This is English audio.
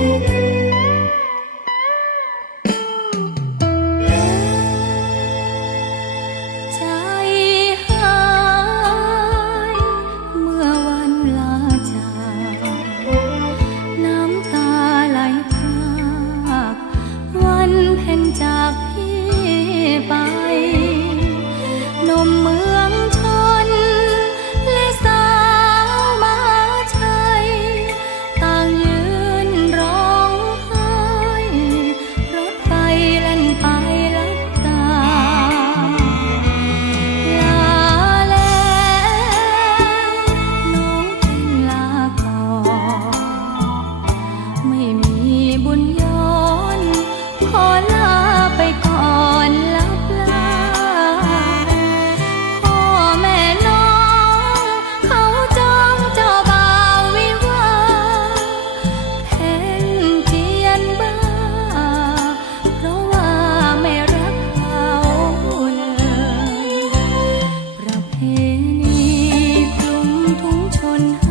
Amen. one.